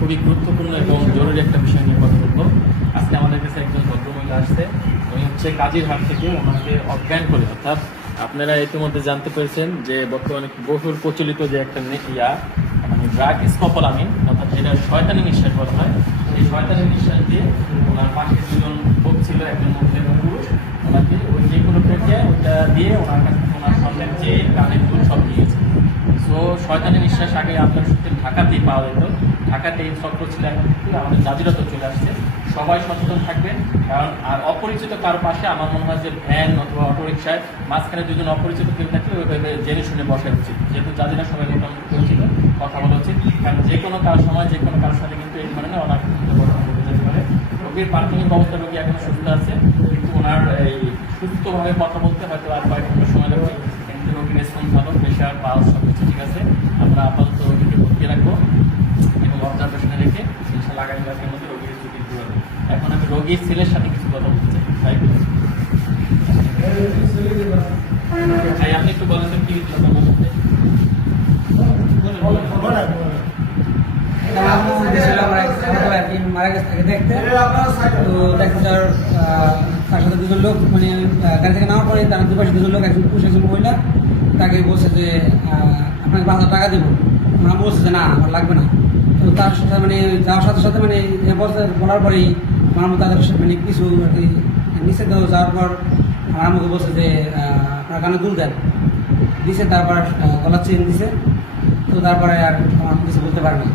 খুবই গুরুত্বপূর্ণ এবং জরুরি একটা বিষয় নিয়ে কথা বলবো। আজকে আমাদের কাছে একজন ভদ্রমহিলা আসছে, উনি হচ্ছে কাজিরহাট থেকে, ওনাকে অজ্ঞান করে, অর্থাৎ আপনারা ইতিমধ্যে জানতে পেরেছেন যে বর্তমানে বহুল প্রচলিত যে একটা মানে ড্রাগ স্কপোলামিন, অর্থাৎ যেটা শয়তানি নিঃশ্বাস বলা হয়, সেই শয়তানি নিঃশ্বাস দিয়ে ওনার পাশে দুজন লোক ছিল, একজন মহিলা এবং পুরুষ, ওনাকে ওই যে কোনো প্রক্রিয়া ওইটা দিয়ে ওনার কাছে ওনার সন্তান যে কানের দুল সব নিয়েছে। সো শয়তানি নিঃশ্বাস আগে আপনার সত্যি ঢাকাতেই পাওয়া যেত, ঢাকাতে এই চক্র ছিল, এখন কিন্তু আমাদের জাজিরাতে চলে আসছে। সবাই সচেতন থাকবেন, কারণ আর অপরিচিত কারো পাশে আমার মনে হয় যে ভ্যান অথবা অটোরিকশায় মাঝখানে দুজন অপরিচিত কেউ থাকলে ওইভাবে জেনে শুনে বসা উচিত, যেহেতু জাজিরা সবাই মোটামুটি পরিচিত, কথা বলা উচিত। কারণ যে কোনো কারোর সময় যে কোনো কারোর সাথে কিন্তু এই ধরনের অনাকাঙ্ক্ষিত ঘটনা ঘটে যেতে পারে। রোগীর প্রাথমিক অবস্থা, রোগী এখন সুস্থ আছে, কিন্তু ওনার এই সুস্থভাবে কথা বলতে হয়তো আর কয়েক ঘন্টা সময় লাগবে, কিন্তু রোগীর রেসপন্স ভালো, প্রেশার পালস সব কিছু ঠিক আছে। আমরা আপাতত রোগীকে ভর্তি রাখবো এবং অবজারভেশনে রেখে ইনশাআল্লাহ আগামী কালকের মধ্যে রোগীর ছুটি দিতে হবে। এখন আমি রোগীর ছেলের সাথে কিছু কথা বলতে চাই, তাই ভাই আপনি একটু বলেন তো কি কথা বলতে। মারা গেছে তাকে দেখতে, তো দেখতে তার সাথে দুজন লোক মানে গাড়ি থেকে নামার পরে তার দুপাশে দুজন লোক, একজন পুরুষ একজন মহিলা, তাকে বলছে যে আপনাকে 5,000 টাকা দেবো। আমরা বলছে যে না আমার লাগবে না। তো তার সাথে মানে যাওয়ার সাথে সাথে মানে বলার পরেই আমার মতো তাদের মানে কিছু আর কি নিচে যাওয়ার পর আমার আমাকে বলছে যে আপনার কানে দুল দেন দিছে, তারপর গলার চেন দিছে। তো তারপরে আর আমার কিছু বলতে পারে না।